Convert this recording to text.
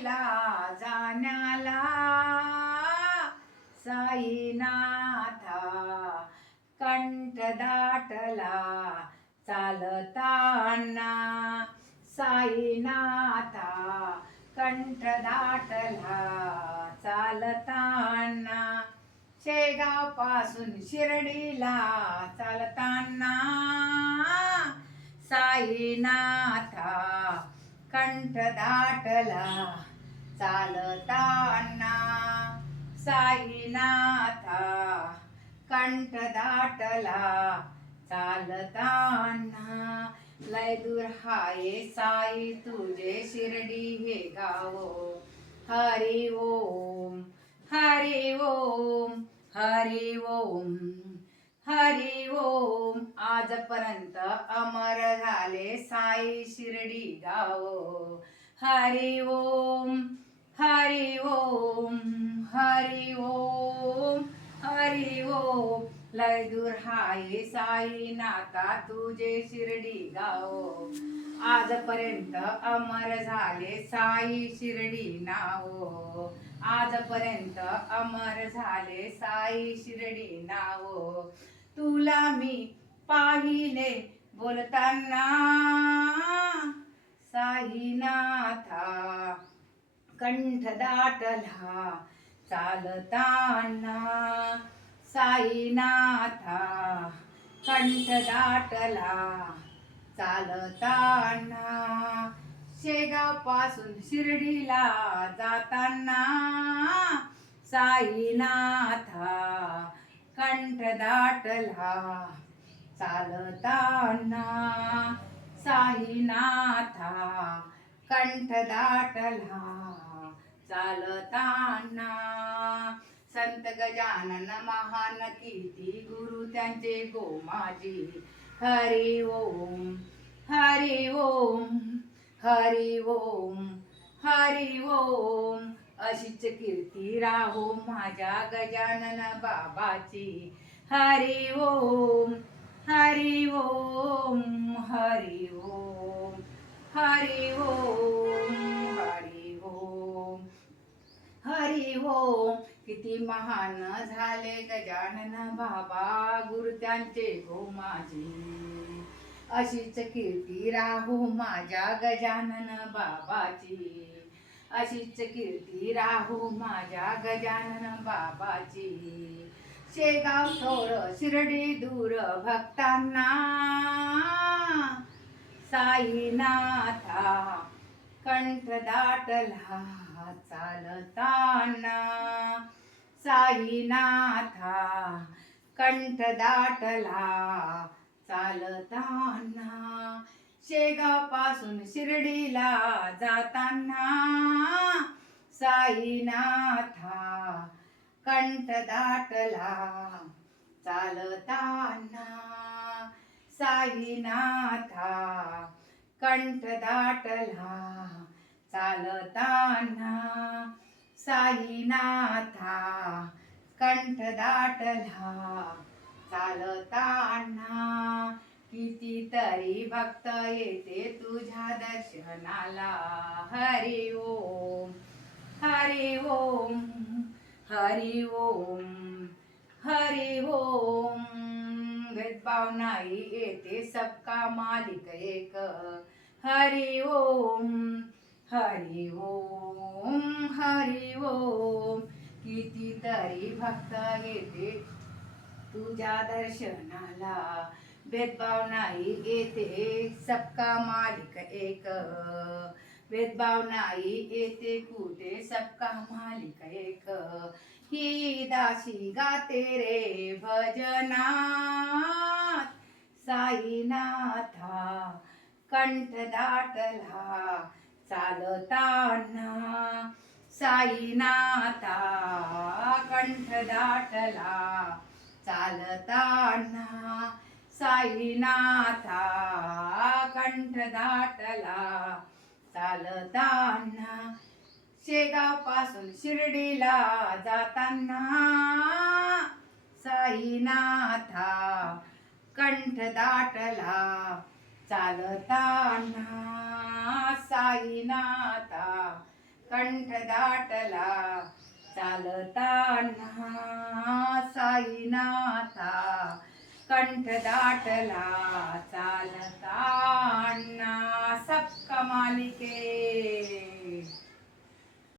शिर्डीला जाण्याला. साईनाथा कंठ दाटला चालताना. साईनाथा कंठ दाटला चालताना. शेगावपासून शिर्डीला चालताना. साईनाथा कंठ दाटला चालताना साईनाथा कंठ दाटला चालताना लय दूर हाय साई तुझे शिर्डी हे गाव. हरी ओम हरी ओम हरी ओम. हरी ओम. आजपर्यंत अमर झाले साई शिर्डी गाव. हरी ओम हरी ओम हरी ओम हरी ओम. लय दूर हाय साई नाता तुझे शिर्डी गाव. आजपर्यंत अमर झाले साई शिर्डी नावो. आजपर्यंत अमर झाले साई शिर्डी नावो. तुला मी पाहिले बोलताना. साईनाथा कंठ दाटला चालताना. साईनाथा कंठ दाटला चालताना. शेगावपासून शिर्डीला जाताना साईनाथा कंठ दाटला चालताना साईनाथा कंठ दाटला चालताना संत गजानन महान कीर्ती गुरु त्यांचे गोमाजी हरी ओम हरी ओम हरी ओम हरी ओम. अशीच कीर्ती राहो माझ्या गजानन बाबाची. हरी ओम हरी ओम हरी ओम हरी ओम हरी ओम. हरी ओम किती महान झाले गजानन बाबा गुरु त्यांचे हो गो माझी. अशीच कीर्ती राहू माझ्या गजानन बाबाची. अशीच कीर्ती राहू माझ्या गजानन बाबाची. शेगाव थोर शिर्डी दूर भक्तांना. साईनाथा कंठ दाटला चालताना. साईनाथा कंठ दाटला चालताना. शेगावपासून शिर्डीला जाताना साईनाथा कंठ दाटला. चालताना साईनाथा कंठ दाटला. चालताना साईनाथा कंठ दाटला. चालताना कितीतरी भक्त येते तुझ्या दर्शनाला. हरी ओम हरी ओम हरी ओम हरी ओम. भेदभाव नाही येते सबका मालिक एक. हरी ओम हरी ओम हरी ओम. कितीतरी भक्त येते तुझ्या दर्शनाला. भेदभाव नाही येते सबका मालिक एक. भेदभाव नाही येते कुठे सबका मालिक एक. ही दासी गाते रे भजनात साईनाथा कंठ दाटला चालताना. साईनाथा कंठ दाटला चालताना. साईनाथा कंठ दाटला चालताना शेगावपासून शिर्डीला जाताना साईनाथा कंठ दाटला चालताना साईनाथा कंठ दाटला चालताना साईनाथा. कंठ दाटला चालता अण्णा सपका मालिके.